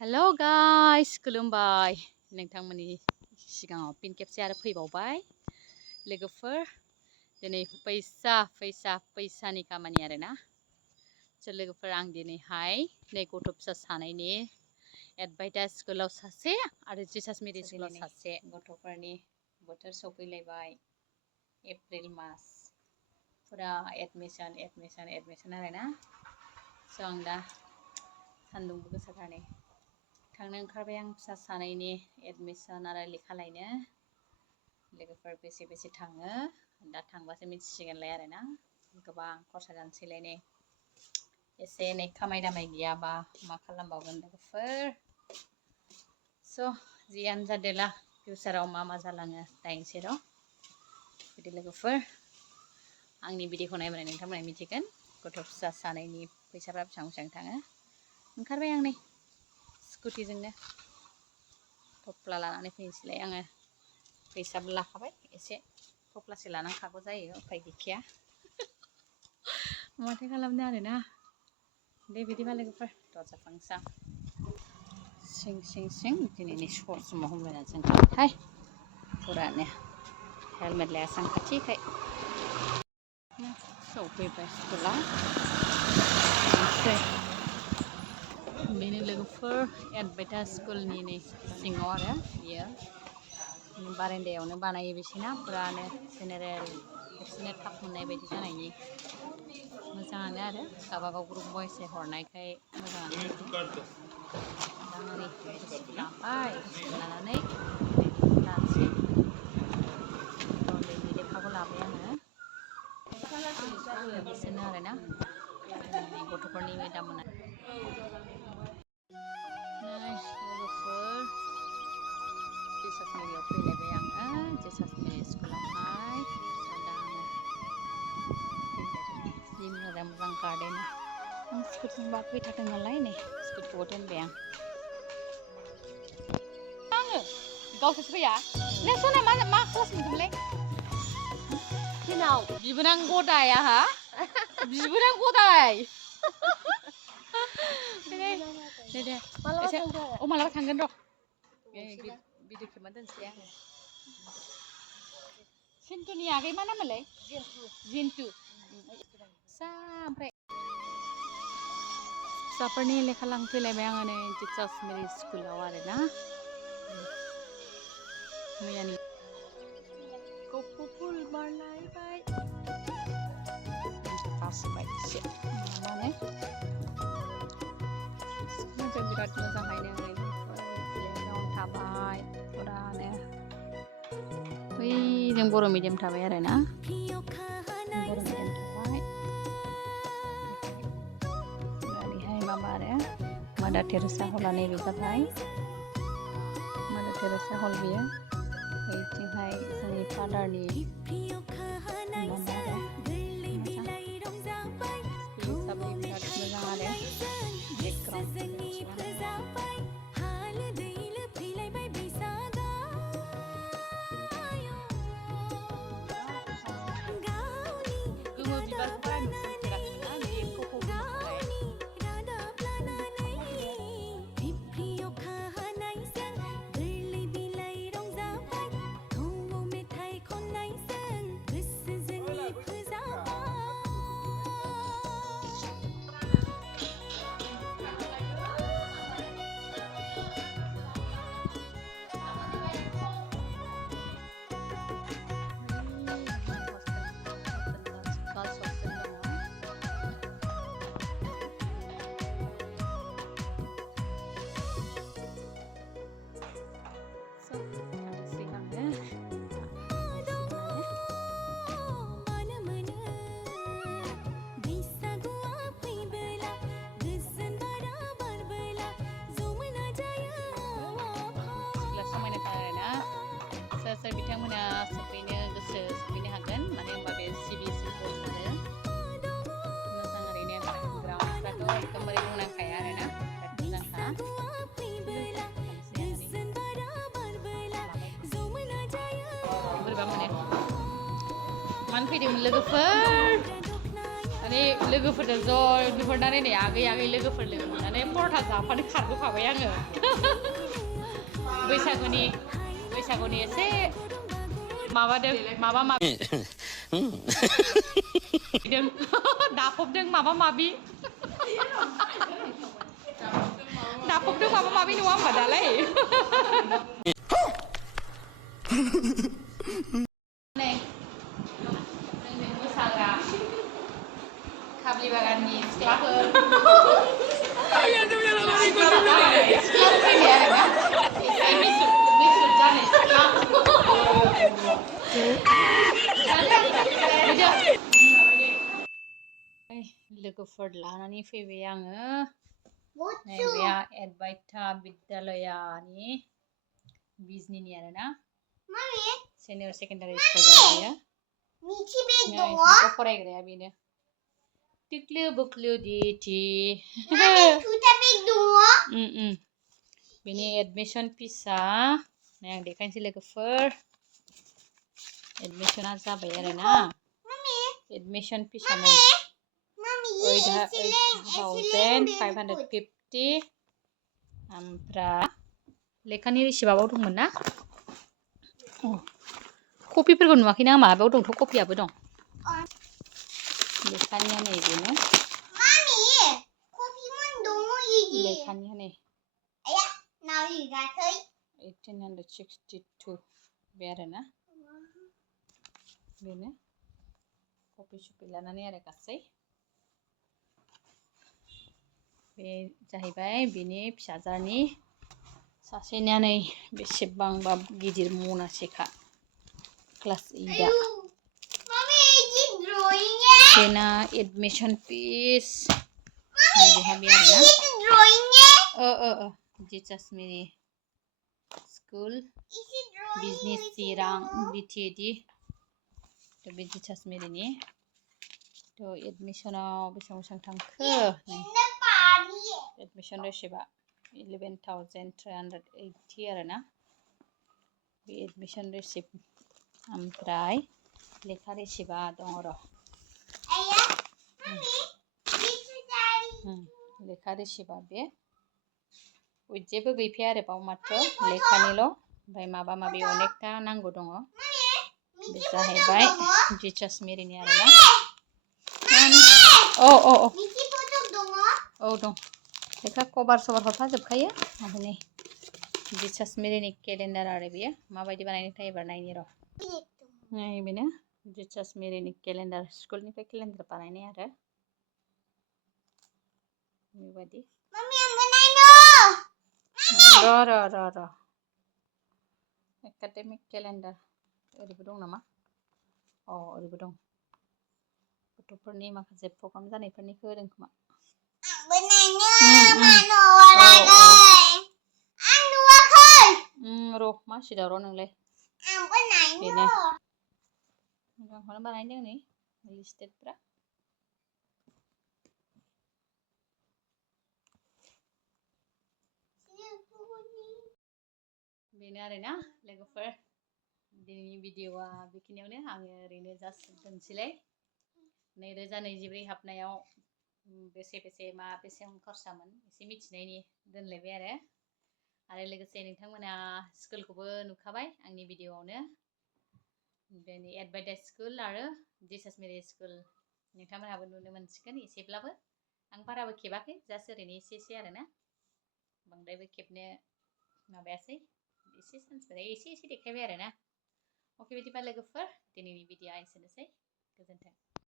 hello guys खुलुमबाय नोंथांमोननि सिगाङाव फिन खेबसे आरो फैबावबाय लोगोफोर दिनै फैसानि खामानि आरोना लोगोफोर आं दिनैहाय नै गथ' फिसा सानैनि एडभाइटास स्कुलाव सासे आरो जिसास मेरि स्कुलाव सासे गथ'फोरनि बोथोर सफैलायबाय एप्रिल मास फुरा एडमिशन आरोना स' आं दा सान्दुंबो गोसाथार नै थांनो ओंखारबाय आं फिसा सानैनि एडमिशन आरो लेखा लायनो लोगोफोर बेसे थाङो दा थांबासो मिथिसिगोनलाय आरोना गोबां खरसा जानोसैलाय नै एसे एनै खामाय दामाय गैयाबा मा खालामबावगोन लोगोफोर स' जियानो जादोला फिउचाराव मा जालाङो नायनोसै र' बिदि लोगोफोर आंनि भिडिअखौ नायबानो नोंथांमोना मिथिगोन गथ' फिसा सानैनि फैसाफ्रा बेसेबां थाङो ओंखारबाय आं नै स्कुटिजोंनो थफ्ला लानानै फैनोसैलाय आङो फैसाबो लाखाबाय एसे थफ्लासे लानांखागौ जायो उफाय गैखाया माथो खालामनो आरोना दे बिदिबा लोगोफोर दरजा फांसां सिं दिनैनि सर्ट समाव हमलायनानै जों थांबाय फुरानो हेलमेट लायासां खाथिखाय सफैबाय स्कुलाव बेनो लोगोफोर एडभाइटास स्कुलनि नै सिङाव आरो बियो बारान्दायावनो बानायो बिसोरना फुरानो जेनेरेल बिसोरनो थाब मोननाय बायदि जानायनि मोजाङानो आरो गावबागाव ग्रुप वाइसै हरनायखाय मोजाङानो लाबाय लानानै लानोसै रलेनि लेखाखौ लाबाय आङो बिसोरनो आरोना गथ'फोरनि मेदाम मोना लोगोफोर जिसास मेरियाव फैलायबाय आङो जिसास मेरि स्कुलावहाय दा आङो जि मोजां गार्डेन आं स्कुटिजों बारफैबाय थादों नालाय नै स्कुटिखौबो दोनबाय आङो गावसोरसो फैया नों सना मा क्लास मोनदोंमोनलाय दिनाव बिबोनां गदाय आहा बिबोनां गदाय दे एसे मालाबा थांगोन र' भिडिअ खेबना दोनसै आङो सिन्टुनि आगै मा नाममोनलाय जिन्टु ओमफ्राय फिसाफोरनि लेखा लांफैलायबाय आङो नै जिसास मेरि स्कुलाव आरोना मैयानि गप्प फुल बारलायबाय बारसिबाय एसे माने जों बिराद मोजाङैनो प्लेग्राउन्ड थाबाय फुरानो जों बर' मिडियाम थाबाय आरोना बर' मिडियाम थाबाय ओरैहाय माबा आरो मादार टेरेसा हला नैबे जाबाय मादार टेरेसा हल बियो ओइथिंहाय जोंनि फादारनि माबा आरो हिसाबै बिराद मोजां आरो सोर बिथांमोना सफैनो गोसो सफैनो हागोन मानो होनबा बे CBSE बर्ड आरो मोजां ओरैनो ग्राउन्डफ्राथ' एकदमबारे बुंनांखाया आरोना बिराद मोजांखा बोरैबा मोनो मानो फैदोंमोन लोगोफोर माने लोगोफोरजों ज' नुहुरनानै नै आगै लोगोफोर लोगो मोननानै परथा जाफानो खारबोफाबाय आङो बैसागुनि एसे माबादों माबा माबि दाफबदों माबा माबि नङा होमबा दालाय नै जोंनि मोसाग्रा खाब्लि बागाननि सिख्लाफोर फैबाय आरोना एसे मिसुर जानाय सिख्ला लोगोफोर लानानै फैबाय आङो नैबेया एडभाइटा बिद्यालयानि बिजनिनि आरोना सेनियर सेकेन्डारि स्कुल जायो फरायग्राया बेनो टिक्लु बुक्लु डिटि बेनि एडमिसन फिसा आं देखायनोसै लोगोफोर एडमिशना जाबाय आरोना एडमिशन फिसा 8,550 ओमफ्राय लेखानि रिसिप्टआव दंमोन ना कपिफोरखौ नुवाखैना माबायाव दंथ' कपियाबो दं लेखानिया नै बेनो लेखानिया नै 1862 बे आरोना बेनो कपि सपि लानानै आरो गासै बे जाहैबाय बिनि फिसाजानि सासेनिया नै बेसेबांबा गिदिर मनासेखा क्लास 8 बेना एडमिशन फिस बेहा बे आरोना जिसास मेरि स्कुल बिजनेस चिरां बिटिएडि बे जिसास मेरिनि एडमिशनाव बेसेबां थांखो एडमिशन रिसिप्टआ 11,380 आरोना बे एडमिशन रिसिप्ट ओमफ्राय लेखा रिसिप्टआ दङ र' लेखा रिसिप्टआ बे जेबो गैफाया आरो बाव मात्र लेखानिल' ओमफ्राय माबा माबि अनेकथा नांगौ दङ बे जाहैबाय जिसास मेरिनि आरोना औ दं लेखा कभार सभार हरफाजोबखायो ओमफ्राय नै जिसास मेरिनि केलेन्डार आरो बेयो माबायदि बानायनो थाखाय एबार नायनि र' नै बेनो जिसास मेरिनि केलेन्डार स्कुलनिफ्राय केलेन्डार बानायनाय आरो बेबायदि र' एकाडेमिक केलेन्डार ओरैबो दं नामा ओरैबो दं गथ'फोरनि माखासे प्रग्राम जानायफोरनिखौ होदों खोमा र' मा सिदाव र' नोंलाय बेनो मोजांखौनो बानायदों नै लिस्टेडफ्रा बेनो आरोना लोगोफोर दिनैनि भिडिअआ बेखिनियावनो आङो ओरैनो जास्ट दोनसैलाय 2024 हाबनायाव बेसेबां खरसामोन एसे मिथिनायनि दोनलायबाय आरो लोगोसे नोंथांमोना स्कुलखौबो नुखाबाय आंनि भिडिअआवनो बेनि एडभाइटाइज स्कुल आरो जिसास मेरि स्कुल नोंथांमोनहाबो नुनो मोनसिगोन एसेब्लाबो आं बाराबो खेबाखै जास्ट ओरैनो एसे आरोना बांद्रायबो खेबनो माबायासै एसे सान्सफोरा एसे देखायबाय आरोना अके बिदिबा लोगोफोर दिनैनि भिडिअआ एसेनोसै गोजोन्थों